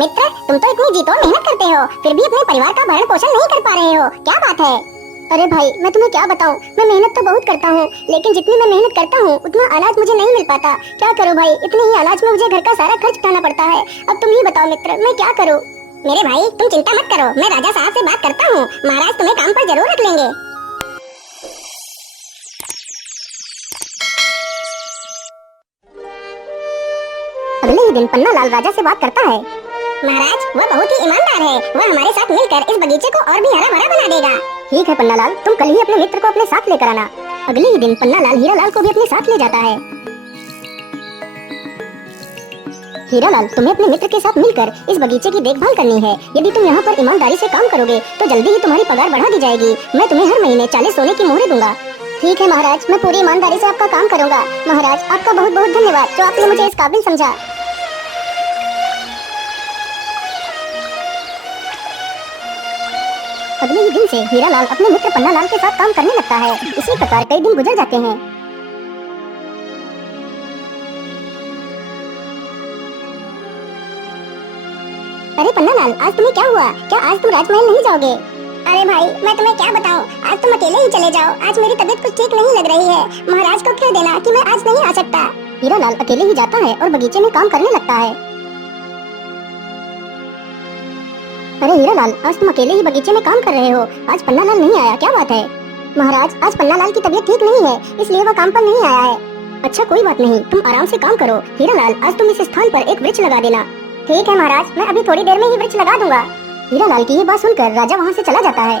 मित्र, तुम तो इतनी जीतोड़ मेहनत करते हो, फिर भी अपने परिवार का भरण पोषण नहीं कर पा रहे हो, क्या बात है? अरे भाई, मैं तुम्हें क्या बताऊं, मैं मेहनत तो बहुत करता हूं, लेकिन जितनी मैं मेहनत करता हूं उतना अनाज मुझे नहीं मिल पाता। क्या करूं भाई, इतने ही अनाज में मुझे घर का सारा खर्च उठाना पड़ता है। अब तुम ही बताओ मित्र, मैं क्या करूं? मेरे भाई, तुम चिंता मत करो, मैं राजा साहब से बात करता हूँ, महाराज तुम्हें काम पर जरूर रख लेंगे। अगले ही दिन पन्ना लाल राजा से बात करता है। महाराज, वह बहुत ही ईमानदार है, वह हमारे साथ मिलकर इस बगीचे को और भी हरा भरा बना देगा। ठीक है पन्ना लाल, तुम कल ही अपने मित्र को अपने साथ लेकर आना। अगले ही दिन पन्ना लाल हीरा लाल को भी अपने साथ ले जाता है। हीरा लाल, तुम्हें अपने मित्र के साथ मिलकर इस बगीचे की देखभाल करनी है। यदि तुम यहाँ पर ईमानदारी से काम करोगे तो जल्दी ही तुम्हारी पगार बढ़ा दी जाएगी। मैं तुम्हें हर महीने 40 सोने की मोहरें दूंगा। ठीक है महाराज, मैं पूरी ईमानदारी से आपका काम करूंगा। महाराज, आपका बहुत बहुत धन्यवाद जो आपने मुझे इस काबिल समझा। अगले ही दिन से हीरा लाल अपने मित्र पन्ना लाल के साथ काम करने लगता है। इसी प्रकार कई दिन गुजर जाते हैं। अरे पन्ना लाल, आज तुम्हें क्या हुआ? क्या आज तुम राजमहल नहीं जाओगे? अरे भाई, मैं तुम्हें क्या बताऊं, आज तुम अकेले ही चले जाओ। आज मेरी तबीयत कुछ ठीक नहीं लग रही है। महाराज को कह देना कि मैं आज नहीं आ सकता। हीरा लाल अकेले ही जाता है और बगीचे में काम करने लगता है। अरे हीरा लाल, आज तुम अकेले ही बगीचे में काम कर रहे हो, आज पन्ना लाल नहीं आया, क्या बात है? महाराज, आज पन्ना लाल की तबीयत ठीक नहीं है, इसलिए वह काम पर नहीं आया है। अच्छा कोई बात नहीं, तुम आराम से काम करो। हीरा लाल, आज तुम इस स्थान पर एक वृक्ष लगा देना। ठीक है महाराज, मैं अभी थोड़ी देर में ही वृक्ष लगा दूंगा। हीरा लाल की ये बात सुनकर राजा वहाँ से चला जाता है।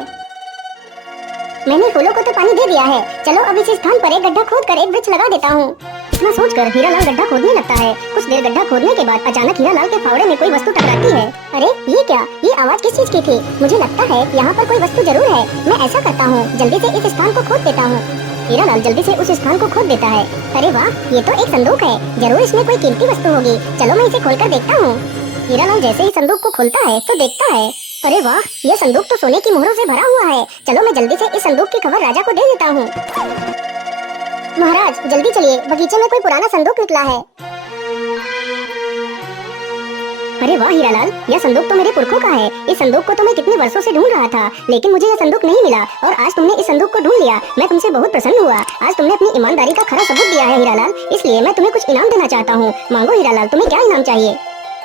मैंने फूलों को तो पानी दे दिया है, चलो अब इस स्थान पर एक गड्ढा खोद कर एक वृक्ष लगा देता हूँ। इतना सोचकर हीरा लाल गड्ढा खोदने लगता है। कुछ देर गड्ढा खोदने के बाद अचानक हीरा लाल के फावड़े में कोई वस्तु टकराती है। अरे ये क्या, ये आवाज किस चीज की थी? मुझे लगता है यहाँ पर कोई वस्तु जरूर है। मैं ऐसा करता हूँ, जल्दी से इस स्थान को खोद देता हूँ। हीरा लाल जल्दी से उस स्थान को खोद देता है। अरे वाह, ये तो एक संदूक है, जरूर इसमें कोई कीमती वस्तु होगी। चलो मैं इसे खोलकर देखता हूँ। हीरा लाल जैसे ही संदूक को खोलता है तो देखता है, अरे वाह, यह संदूक तो सोने की मोहरों से भरा हुआ है। चलो मैं जल्दी से इस संदूक की खबर राजा को दे देता हूँ। महाराज जल्दी चलिए, बगीचे में कोई पुराना संदूक निकला है। अरे वाह हीरा लाल, यह संदूक तो मेरे पुरखों का है। इस संदूक को तो मैं कितने वर्षों से ढूंढ रहा था, लेकिन मुझे यह संदूक नहीं मिला और आज तुमने इस संदूक को ढूंढ लिया। मैं तुमसे बहुत प्रसन्न हुआ। आज तुमने अपनी ईमानदारी का खरा सबूत दिया है हीरा लाल, इसलिए मैं तुम्हें कुछ इनाम देना चाहता हूँ। मांगो हीरा लाल, तुम्हें क्या इनाम चाहिए?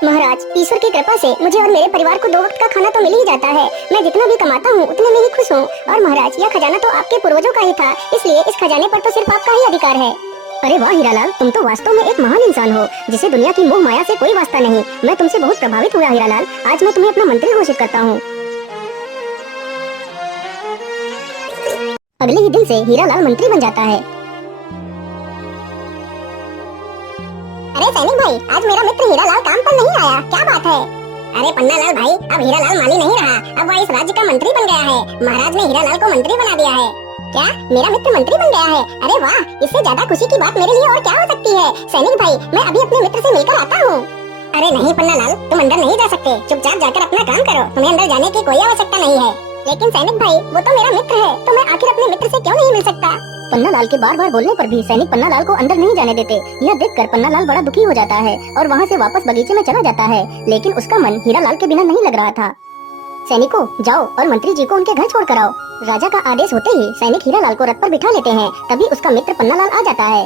महाराज, ईश्वर की कृपा से मुझे और मेरे परिवार को 2 वक्त का खाना तो मिल ही जाता है। मैं जितना भी कमाता हूँ उतने में ही खुश हूँ। और महाराज, यह खजाना तो आपके पूर्वजों का ही था, इसलिए इस खजाने पर तो सिर्फ आपका ही अधिकार है। अरे वाह हीरा लाल, तुम तो वास्तव में एक महान इंसान हो, जिसे दुनिया की मोह माया से कोई वास्ता नहीं। मैं तुमसे बहुत प्रभावित हुआ हीरा लाल। आज मैं तुम्हें अपना मंत्री घोषित करता हूँ। अगले ही दिन से हीरा लाल मंत्री बन जाता है। अरे सैनिक भाई, आज मेरा मित्र हीरा लाल काम पर नहीं आया, क्या बात है? अरे पन्ना लाल भाई, अब हीरा लाल माली नहीं रहा, अब वह इस राज्य का मंत्री बन गया है। महाराज ने हीरा लाल को मंत्री बना दिया है। क्या मेरा मित्र मंत्री बन गया है? अरे वाह, इससे ज्यादा खुशी की बात मेरे लिए और क्या हो सकती है? सैनिक भाई, मैं अभी अपने मित्र से मिलकर आता हूँ। अरे नहीं पन्ना लाल, तुम अंदर नहीं जा सकते, चुपचाप जाकर अपना काम करो, तुम्हें अंदर जाने की कोई आवश्यकता नहीं है। लेकिन सैनिक भाई, वो तो मेरा मित्र है, तो मैं आखिर अपने मित्र से क्यों नहीं मिल सकता? पन्ना लाल के बार बार बोलने पर भी सैनिक पन्ना लाल को अंदर नहीं जाने देते। यह देखकर पन्ना लाल बड़ा दुखी हो जाता है और वहाँ से वापस बगीचे में चला जाता है, लेकिन उसका मन हीरा लाल के बिना नहीं लग रहा था। सैनिकों, जाओ और मंत्री जी को उनके घर छोड़ कर आओ। राजा का आदेश होते ही सैनिक हीरा लाल को रथ पर बिठा लेते हैं। तभी उसका मित्र पन्ना लाल आ जाता है।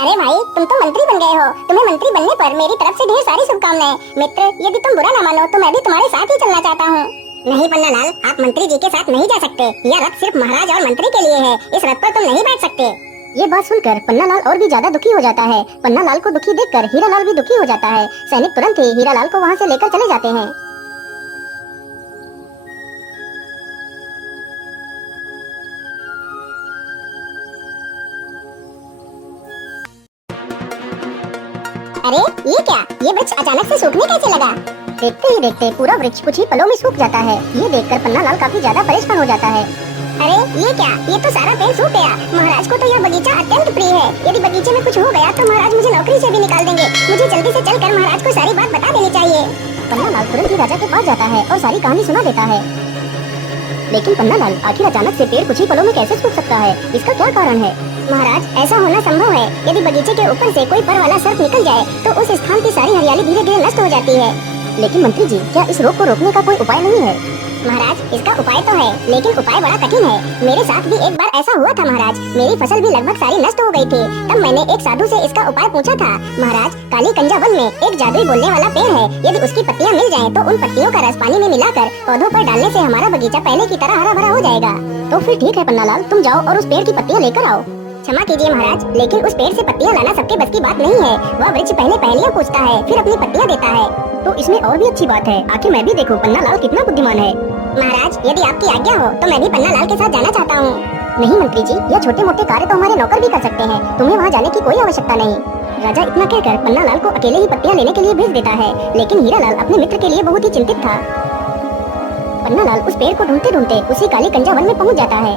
अरे भाई, तुम तो मंत्री बन गए हो, तुम्हें मंत्री बनने पर मेरी तरफ से ढेर सारी शुभकामनाएं। मित्र, यदि तुम बुरा न मानो तो मैं भी तुम्हारे साथ ही चलना चाहता हूँ। नहीं पन्ना लाल, आप मंत्री जी के साथ नहीं जा सकते, यह रथ सिर्फ महाराज और मंत्री के लिए है, इस रथ पर तुम नहीं बैठ सकते। ये बात सुनकर पन्ना लाल और भी ज्यादा दुखी हो जाता है। पन्ना लाल को दुखी देखकर हीरा लाल भी दुखी हो जाता है। सैनिक तुरंत ही हीरा लाल को वहाँ से लेकर चले जाते हैं। अरे ये क्या, ये वृक्ष अचानक से सूखने कैसे लगा? देखते ही देखते पूरा वृक्ष कुछ ही पलों में सूख जाता है। ये देखकर पन्ना लाल काफी ज्यादा परेशान हो जाता है। अरे ये क्या, ये तो सारा पेड़ सूख गया। महाराज को तो यह बगीचा अत्यंत प्रिय है, यदि बगीचे में कुछ हो गया तो महाराज मुझे नौकरी से भी निकाल देंगे। मुझे जल्दी से चलकर महाराज को सारी बात बता देनी चाहिए। पन्ना लाल तुरंत ही राजा के पास जाता है और सारी कहानी सुना देता है। लेकिन पन्ना लाल, आखिर अचानक से पेड़ कुछ ही पलों में कैसे सूख सकता है? इसका क्या कारण है? महाराज, ऐसा होना संभव है, यदि बगीचे के ऊपर से कोई पर वाला सर्प निकल जाए तो उस स्थान की सारी हरियाली धीरे धीरे नष्ट हो जाती है। लेकिन मंत्री जी, क्या इस रोग को रोकने का कोई उपाय नहीं है? महाराज, इसका उपाय तो है, लेकिन उपाय बड़ा कठिन है। मेरे साथ भी एक बार ऐसा हुआ था महाराज। मेरी फसल भी लगभग सारी नष्ट हो गई थी। तब मैंने एक साधु से इसका उपाय पूछा था। महाराज, काली कंजा वन में एक जादुई बोलने वाला पेड़ है। यदि उसकी पत्तियां मिल जाएं, तो उन पत्तियों का रस पानी में मिलाकर पौधों पर डालने से हमारा बगीचा पहले की तरह हरा भरा हो जाएगा। तो फिर ठीक है पन्नालाल, तुम जाओ और उस पेड़ की पत्तियां लेकर आओ। क्षमा कीजिए महाराज, लेकिन उस पेड़ से पत्तियां लाना सबके बस की बात नहीं है। वह वृक्ष पहले पहेलियां पूछता है, फिर अपनी पत्तियां देता है। तो इसमें और भी अच्छी बात है। आखिर मैं भी देखो पन्नालाल कितना बुद्धिमान है। महाराज, यदि आपकी आज्ञा हो तो मैं भी पन्नालाल के साथ जाना चाहता हूँ। नहीं मंत्री जी, यह छोटे मोटे कार्य तो हमारे नौकर भी कर सकते हैं। तुम्हें वहाँ जाने की कोई आवश्यकता नहीं। राजा इतना कहकर पन्नालाल को अकेले ही पत्तियां लेने के लिए भेज देता है। लेकिन हीरालाल अपने मित्र के लिए बहुत ही चिंतित था। पन्नालाल उस पेड़ को ढूंढते ढूंढते उसी काली कंजा वन में पहुँच जाता है।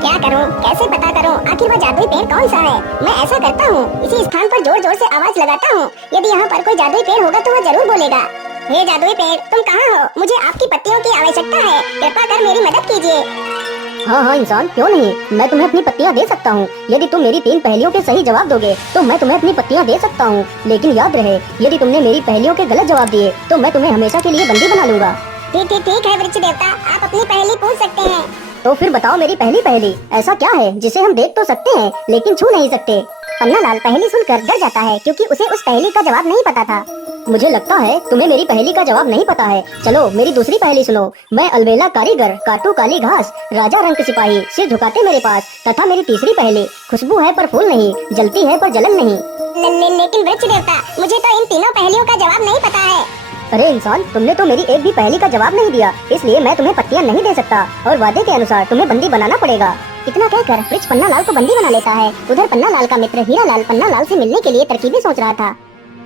क्या करूं, कैसे पता करूं आखिर वह जादुई पेड़ कौन सा है? मैं ऐसा करता हूं, इसी स्थान पर जोर जोर से आवाज लगाता हूं। यदि यहाँ पर कोई जादुई पेड़ होगा तो वह जरूर बोलेगा, हे जादुई पेड़, तुम कहाँ हो? मुझे आपकी पत्तियों की आवश्यकता है, कृपा कर मेरी मदद कीजिए। हाँ हाँ इंसान, क्यों नहीं, मैं तुम्हें अपनी पत्तियाँ दे सकता हूँ। यदि तुम मेरी 3 पहेलियों के सही जवाब दोगे तो मैं तुम्हें अपनी पत्तियाँ दे सकता हूँ। लेकिन याद रहे, यदि तुमने मेरी पहेलियों के गलत जवाब दिए तो मैं तुम्हें हमेशा के लिए बंदी बना लूंगा। ठीक है वृक्ष देवता, आप अपनी पहेली पूछ सकते हैं। तो फिर बताओ मेरी पहली पहेली, ऐसा क्या है जिसे हम देख तो सकते हैं लेकिन छू नहीं सकते? पन्नालाल पहेली सुनकर डर जाता है, क्योंकि उसे उस पहेली का जवाब नहीं पता था। मुझे लगता है तुम्हें मेरी पहेली का जवाब नहीं पता है। चलो मेरी दूसरी पहेली सुनो। मैं अलबेला कारीगर, काटू काली घास, राजा रंग सिपाही, सिर झुकाते मेरे पास। तथा मेरी तीसरी पहेली, खुशबू है पर फूल नहीं, जलती है पर जलन नहीं। लेकिन वृक्ष देवता, मुझे तो इन तीनों पहेलियों का जवाब नहीं पता है। अरे इंसान, तुमने तो मेरी एक भी पहेली का जवाब नहीं दिया, इसलिए मैं तुम्हें पत्तियां नहीं दे सकता और वादे के अनुसार तुम्हें बंदी बनाना पड़ेगा। इतना कहकर वृक्ष पन्नालाल को बंदी बना लेता है। उधर पन्नालाल का मित्र हीरालाल पन्नालाल से मिलने के लिए तरकीबें सोच रहा था।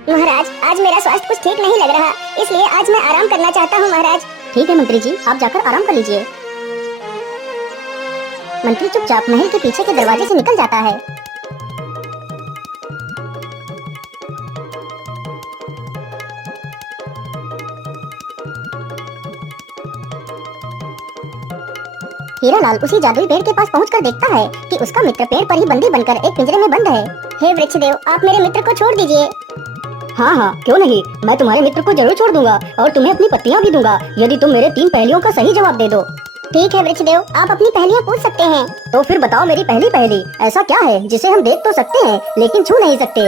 महाराज, आज मेरा स्वास्थ्य कुछ ठीक नहीं लग रहा, इसलिए आज मैं आराम करना चाहता हूँ महाराज। ठीक है मंत्री जी, आप जाकर आराम कर लीजिए। मंत्री चुपचाप महल के पीछे के दरवाजे से निकल जाता है। हीरालाल उसी जादुई पेड़ के पास पहुंचकर देखता है कि उसका मित्र पेड़ पर ही बंदी बनकर एक पिंजरे में बंद है। हे वृक्षदेव, आप मेरे मित्र को छोड़ दीजिए। हाँ हाँ, क्यों नहीं, मैं तुम्हारे मित्र को जरूर छोड़ दूंगा और तुम्हें अपनी पत्तियां भी दूंगा, यदि तुम मेरे 3 पहेलियों का सही जवाब दे दो। ठीक है वृक्षदेव, आप अपनी पहेलियां पूछ सकते हैं। तो फिर बताओ मेरी पहली पहेली, ऐसा क्या है जिसे हम देख तो सकते हैं लेकिन छू नहीं सकते?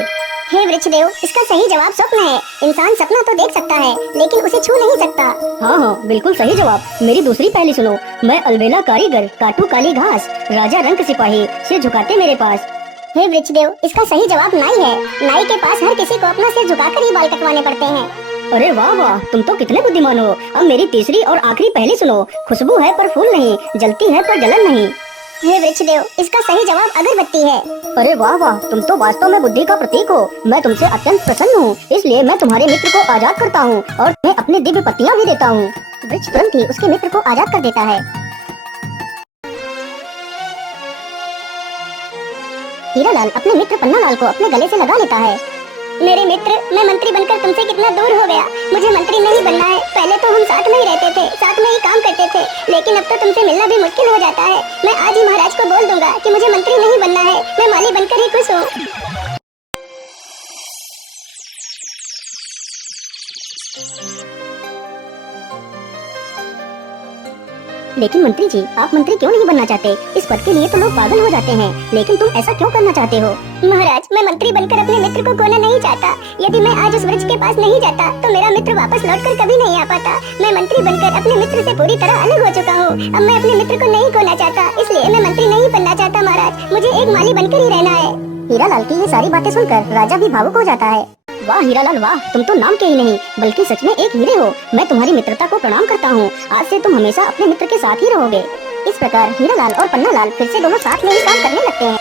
हे वृक्षदेव, इसका सही जवाब स्वप्न है। इंसान सपना तो देख सकता है लेकिन उसे छू नहीं सकता। हाँ हाँ, बिल्कुल सही जवाब। मेरी दूसरी पहेली सुनो। मैं अलबेला कारीगर, काटू काली घास, राजा रंग सिपाही, सिर झुकाते मेरे पास। हे वृक्षदेव, इसका सही जवाब नाई है। नाई के पास हर किसी को अपना सिर झुकाकर ही बाल कटवाने पड़ते हैं। अरे वाह वाह, तुम तो कितने बुद्धिमान हो। अब मेरी तीसरी और आखिरी पहेली सुनो। खुशबू है पर फूल नहीं, जलती है पर जलन नहीं। हे वृक्षदेव, इसका सही जवाब अगरबत्ती है। अरे वाह वाह, तुम तो वास्तव में बुद्धि का प्रतीक हो। मैं तुमसे अत्यंत प्रसन्न हूँ, इसलिए मैं तुम्हारे मित्र को आजाद करता हूँ और तुम्हें अपनी दिव्य पत्तियाँ भी देता हूँ। वृक्ष तुरंत ही उसके मित्र को आजाद कर देता है। हीरालाल अपने मित्र पन्नालाल को अपने गले से लगा लेता है। मेरे मित्र, मैं मंत्री बनकर तुमसे कितना दूर हो गया। मुझे मंत्री नहीं बनना है। पहले तो हम साथ में ही रहते थे, साथ में ही काम करते थे, लेकिन अब तो तुमसे मिलना भी मुश्किल हो जाता है। मैं आज ही महाराज को बोल दूंगा कि मुझे मंत्री नहीं बनना है, मैं माली बनकर ही खुश हूँ। लेकिन मंत्री जी, आप मंत्री क्यों नहीं बनना चाहते? इस पद के लिए तो लोग पागल हो जाते हैं, लेकिन तुम ऐसा क्यों करना चाहते हो? महाराज, मैं मंत्री बनकर अपने मित्र को खोना नहीं चाहता। यदि मैं आज उस वृक्ष के पास नहीं जाता तो मेरा मित्र वापस लौटकर कभी नहीं आ पाता। मैं मंत्री बनकर अपने मित्र से पूरी तरह अलग हो चुका हूँ। अब मैं अपने मित्र को नहीं खोना चाहता, इसलिए मैं मंत्री नहीं बनना चाहता महाराज। मुझे एक माली बनकर ही रहना है। हीरालाल की ये सारी बातें सुनकर राजा भी भावुक हो जाता है। वाह हीरालाल वाह, तुम तो नाम के ही नहीं बल्कि सच में एक हीरे हो। मैं तुम्हारी मित्रता को प्रणाम करता हूँ। आज से तुम हमेशा अपने मित्र के साथ ही रहोगे। इस प्रकार हीरालाल और पन्नालाल फिर से दोनों साथ में ही काम करने लगते हैं।